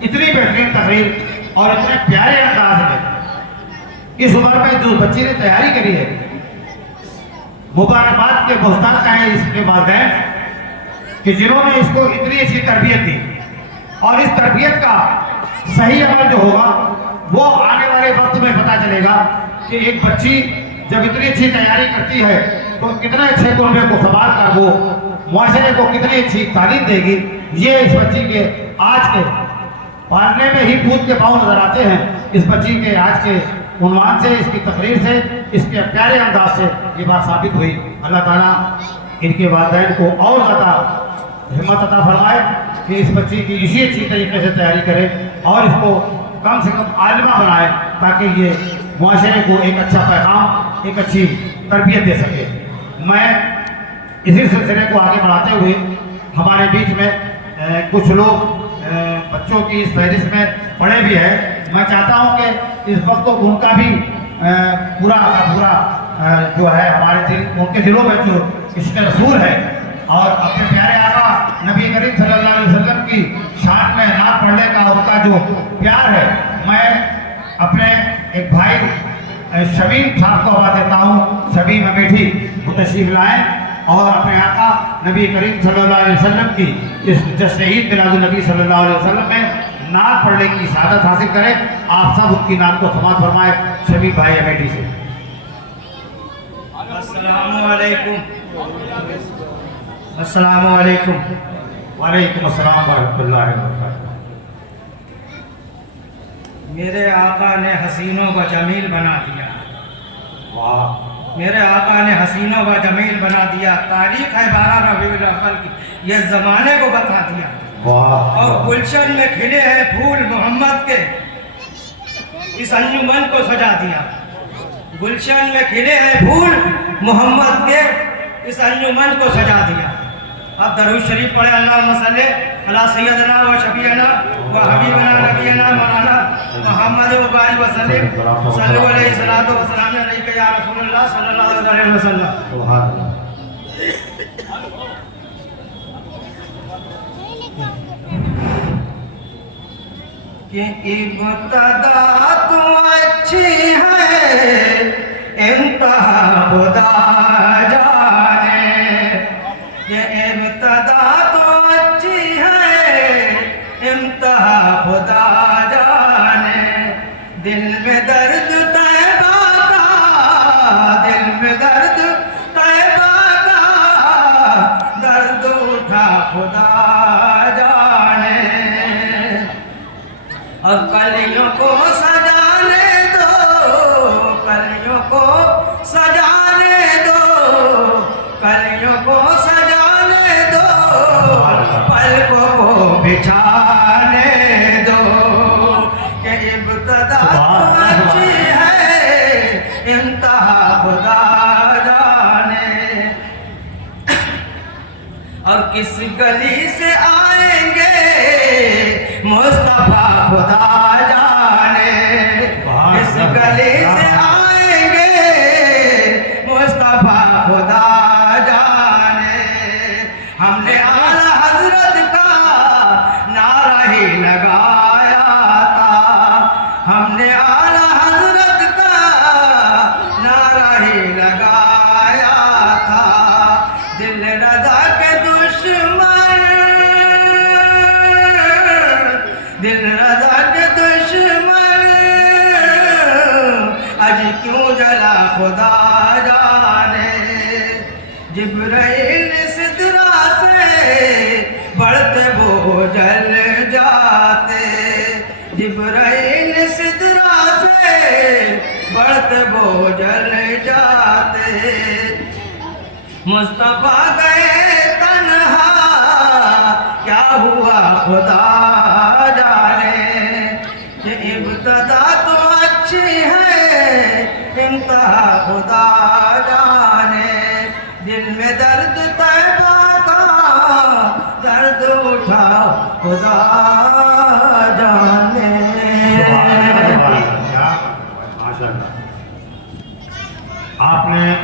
اتنی بہترین تقریر اور اتنے پیارے انداز میں اس عمر میں جو بچی نے تیاری کری ہے، مبارکباد کے مستحق ہیں اس کے والدین کہ جنہوں نے اس کو اتنی اچھی تربیت دی، اور اس تربیت کا صحیح عمل جو ہوگا وہ آنے والے وقت میں پتہ چلے گا کہ ایک بچی جب اتنی اچھی تیاری کرتی ہے تو کتنے اچھے کنبے کو سنبھال کر وہ معاشرے کو کتنی اچھی تعلیم دے گی۔ یہ اس بچی کے آج کے پالنے میں ہی پوت کے پاؤں نظر آتے ہیں۔ اس بچی کے آج کے عنوان سے، اس کی تقریر سے، اس کے پیارے انداز سے یہ بات ثابت ہوئی۔ اللہ تعالیٰ ان کے والدین کو اور زیادہ ہمت عطا فرمائے کہ اس بچی کی اسی اچھی طریقے سے تیاری کرے اور اس کو کم سے کم عالمہ بنائے تاکہ یہ معاشرے کو ایک اچھا پیغام، ایک اچھی تربیت دے سکے۔ میں اسی سلسلے کو آگے بڑھاتے ہوئے ہمارے بیچ میں کچھ لوگ بچوں کی اس فہرست میں پڑھے بھی ہیں، میں چاہتا ہوں کہ اس وقت تو ان کا بھی پورا جو ہے ہمارے دل، ان کے دلوں میں جو عشق رسول ہے اور اپنے پیارے آقا نبی کریم صلی اللہ علیہ وسلم کی شان میں نعت پڑھنے کا ان کا جو پیار ہے، میں اپنے ایک بھائی شبیم صاحب کو آواز دیتا ہوں۔ شبیم امیٹھی وہ تشریف لائیں اور اپنے آقا نبی کریم صلی اللہ علیہ وسلم کی اس جشن عید میلاد النبی صلی اللہ علیہ وسلم میں نعت پڑھنے کی سعادت حاصل کریں۔ آپ سب ان کی نعت کو سماعت فرمائے شبیم بھائی امیٹھی سے۔ السلام علیکم۔ السلام علیکم۔ وعلیکم السلام ورحمۃ اللہ وبرکاتہ۔ میرے آقا نے حسینوں کا جمیل بنا دیا، واہ، میرے آقا نے حسینوں کا جمیل بنا دیا۔ تاریخ ہے 12 ربیع الاول کی، یہ زمانے کو بتا دیا۔ واہ، اور گلشن میں کھلے ہیں پھول محمد کے، اس انجمن کو سجا دیا۔ گلشن میں کھلے ہیں پھول محمد کے، اس انجمن کو سجا دیا۔ اب درود شریف پڑھے، اللہم صلی علی سیدنا و شفیعنا و حبیبنا نبینا مولانا محمد و بارک وسلم، صلو علیہ الصلوۃ والسلام علیک یا رسول اللہ صلی اللہ علیہ وسلم۔ سبحان اللہ۔ کہ ابتدا تو اچھی ہے، انتہا خدا جانے۔ کہ ابتدا تو اچھی ہے، انتہا خدا جانے۔ دل میں درد طیبہ کا، دل میں درد طیبہ کا، درد اٹھا خدا جانے۔ اب کلیوں کو سجانے دو، کلیوں کو سجانے دو، کلیوں کو سجانے دو، پلکوں کو بچھانے دو۔ کہ ابتدا تو اچھی ہے، انتہا خدا جانے۔ اور کس گلی سے آئیں گے مصطفیٰ خدا جانے، کس گلی سے آئیں گے مصطفیٰ خدا جانے۔ ہم نے اعلیٰ حضرت کا نعرہ ہی لگایا تھا، ہم نے اعلیٰ حضرت کا نعرہ ہی لگایا تھا۔ دل رضا کے دشمن، دل رضا کے دشمن، آج کیوں جلا خدا جانے۔ جبرائیل سدرا سے بڑھتے وہ جل جاتے، جبرائیل سدرا سے بڑھتے وہ جل جاتے۔ مصطفیٰ گئے تنہا، کیا ہوا خدا جانے۔ کہ ابتدا تو اچھی ہے، انتہا خدا جانے۔ دل میں درد طیبہ کا، درد اٹھا خدا